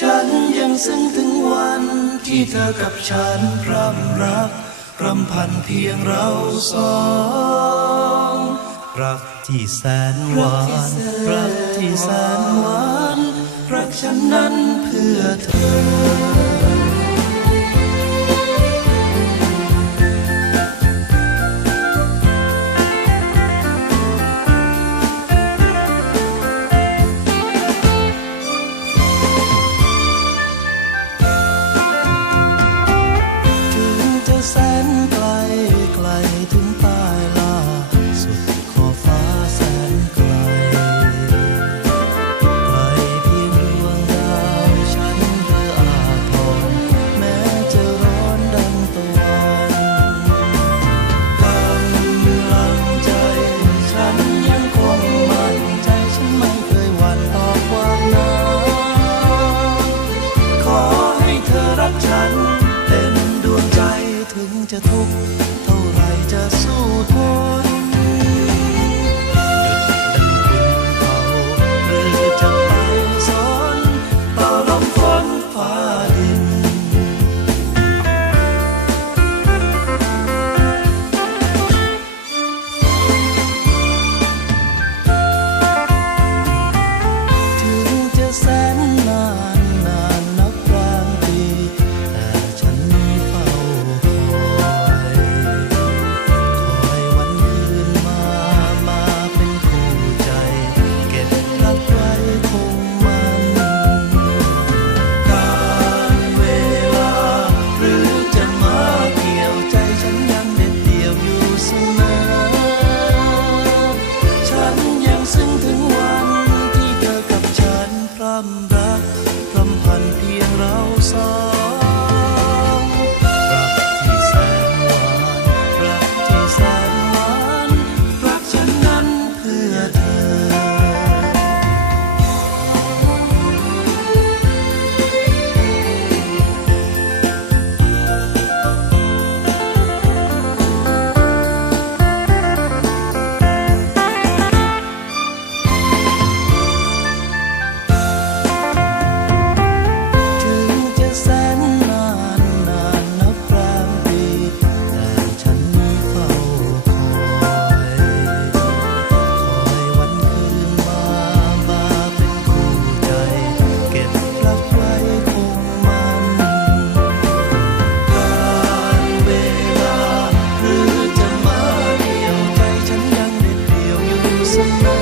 ฉันยังซึ้งถึงวันที่เธอกับฉันพร่ำรักรำพันเพียงเราสองรักที่แสนหวานรักที่แสนหวานรักฉันนั้นเพื่อเธอจะทุกข์เท่าไรจะสู้ทนหยุดดังคุณเขาหรือจะไปสอนต่อลมฝนฟ้าดินถึงจะแสนนานนานนับล้านปีแต่ฉันเฝ้ารักรำพันเพียงเราสองรักที่แสนหวานรักที่แสนหวานรักฉันนั้นเพื่อเธอส